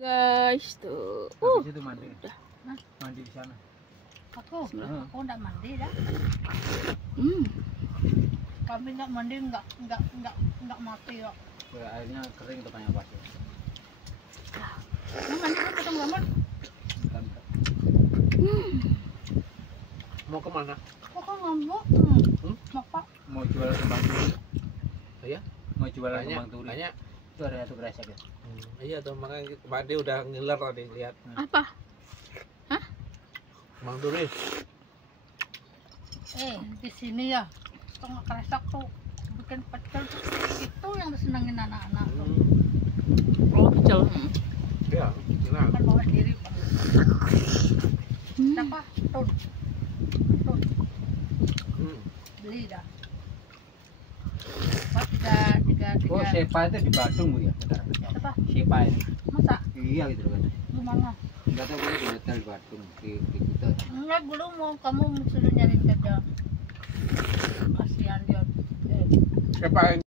Guys, tuh. Habis itu mandi. Udah. Mandi di sana. Aku enggak mandi dah. Kami enggak mandi enggak mati kok. Ya, airnya kering depannya pasti. Mandi kan ketemu gambar. Mau kemana? Kok ngambek? Bapak Mau jual kembang turi. Oh ya? Mau jual Banyak, kembang turi. banyak. Itu ada satu kresek ya. Iya tuh makanya Pak De udah ngiler tadi lihat. Apa? Bang Duri. di sini ya. Tengah kresek tuh bikin pecel itu yang disenengin anak-anak tuh. Oh, pecel. Ya, enak. Kan bawa sendiri Pak. Siapa? Tun. Beli dah. Pak tiga. Oh, Sepa itu di Badung Bu ya? Apa? Sepa ini. Masa? Iya gitu kan. Gimana? Enggak tahu gue di hotel di Badung di Kuta. Enggak, dulu mau kamu suruh nyari kerja. Kasihan dia. Siapa